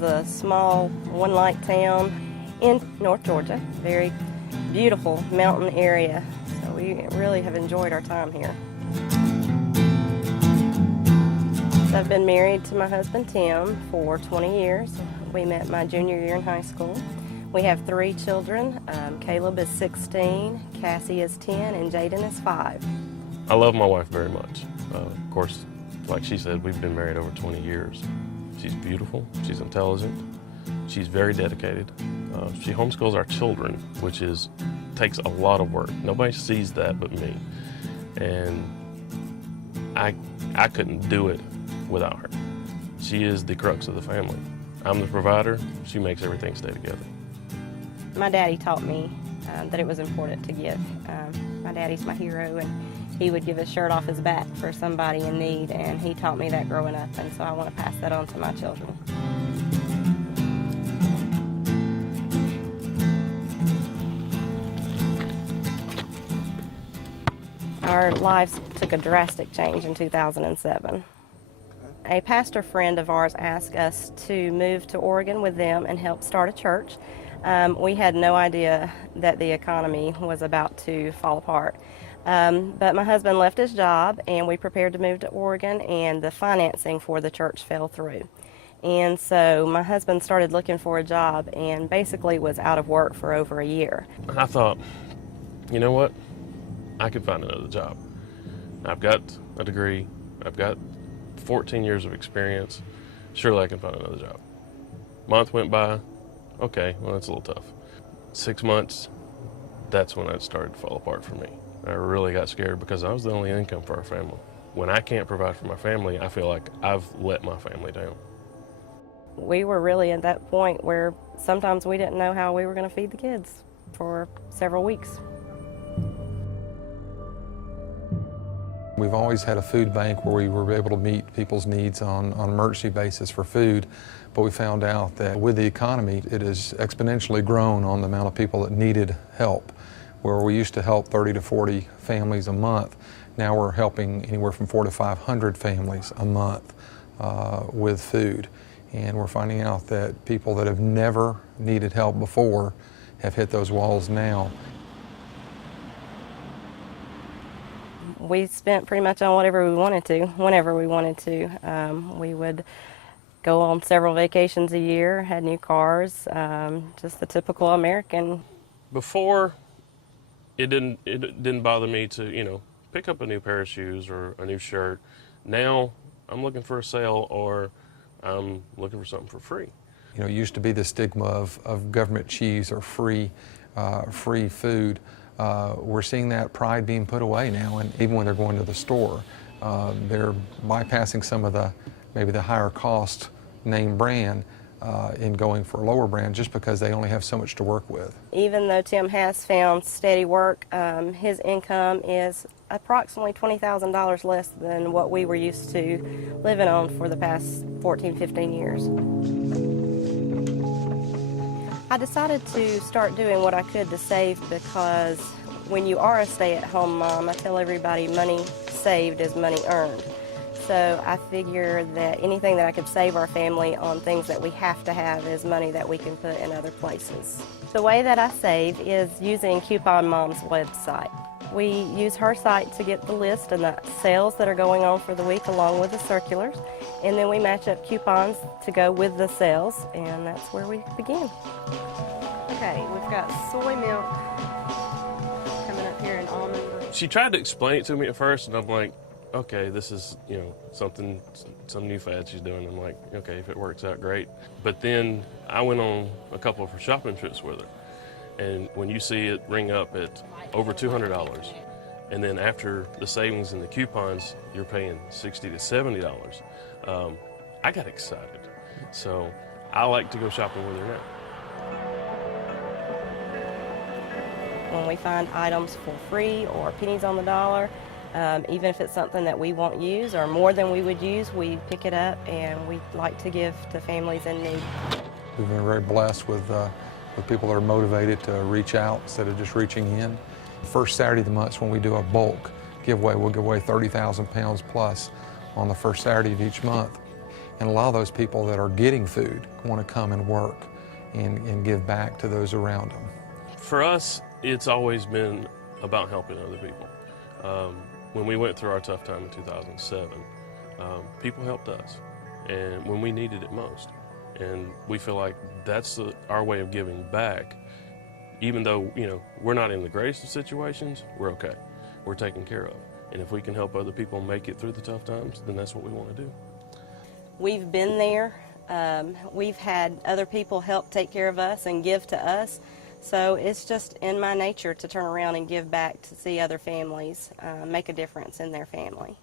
was a small one-light town in North Georgia, very beautiful mountain area. So we really have enjoyed our time here. So I've been married to my husband Tim for 20 years. We met my junior year in high school. We have 3 children. Caleb is 16, Cassie is 10, and Jaden is 5. I love my wife very much. Of course, like she said, we've been married over 20 years. She's beautiful, she's intelligent, she's very dedicated. She homeschools our children, which takes a lot of work. Nobody sees that but me. And I couldn't do it without her. She is the crux of the family. I'm the provider, she makes everything stay together. My daddy taught me that it was important to give. My daddy's my hero, and he would give his shirt off his back for somebody in need, and he taught me that growing up, and so I want to pass that on to my children. Our lives took a drastic change in 2007. A pastor friend of ours asked us to move to Oregon with them and help start a church. We had no idea that the economy was about to fall apart. But my husband left his job and we prepared to move to Oregon, and the financing for the church fell through. And so my husband started looking for a job and basically was out of work for over a year. I thought, you know what? I could find another job. I've got a degree, I've got 14 years of experience. Surely I can find another job. Month went by. Okay, well, that's a little tough. 6 months, that's when it started to fall apart for me. I really got scared because I was the only income for our family. When I can't provide for my family, I feel like I've let my family down. We were really at that point where sometimes we didn't know how we were going to feed the kids for several weeks. We've always had a food bank where we were able to meet people's needs on an emergency basis for food, but we found out that with the economy, it has exponentially grown on the amount of people that needed help. Where we used to help 30 to 40 families a month, now we're helping anywhere from 400 to 500 families a month with food. And we're finding out that people that have never needed help before have hit those walls now. We spent pretty much on whatever we wanted to, whenever we wanted to. We would go on several vacations a year, had new cars, just the typical American. Before, it didn't bother me to, pick up a new pair of shoes or a new shirt. Now, I'm looking for a sale or I'm looking for something for free. It used to be the stigma of government cheese or free food. We're seeing that pride being put away now, and even when they're going to the store, they're bypassing some of maybe the higher cost name brand in going for a lower brand just because they only have so much to work with. Even though Tim has found steady work, his income is approximately $20,000 less than what we were used to living on for the past 14, 15 years. I decided to start doing what I could to save because when you are a stay-at-home mom, I tell everybody money saved is money earned. So I figure that anything that I could save our family on things that we have to have is money that we can put in other places. The way that I save is using Coupon Mom's website. We use her site to get the list and the sales that are going on for the week along with the circulars, and then we match up coupons to go with the sales, and that's where we begin. Okay, we've got soy milk coming up here in almond. She tried to explain it to me at first, and I'm like, okay, this is, some new fad she's doing. I'm like, okay, if it works out, great. But then I went on a couple of her shopping trips with her. And when you see it ring up at over $200, and then after the savings and the coupons, you're paying $60 to $70, I got excited. So I like to go shopping with her now. When we find items for free or pennies on the dollar, even if it's something that we won't use or more than we would use, we pick it up and we like to give to families in need. We've been very blessed with people that are motivated to reach out instead of just reaching in. First Saturday of the month is when we do a bulk giveaway. We'll give away 30,000 pounds plus on the first Saturday of each month. And a lot of those people that are getting food want to come and work and give back to those around them. For us, it's always been about helping other people. When we went through our tough time in 2007, people helped us, and when we needed it most. And we feel like that's our way of giving back. Even though, we're not in the greatest of situations, we're okay. We're taken care of. And if we can help other people make it through the tough times, then that's what we want to do. We've been there. We've had other people help take care of us and give to us. So it's just in my nature to turn around and give back to see other families make a difference in their family.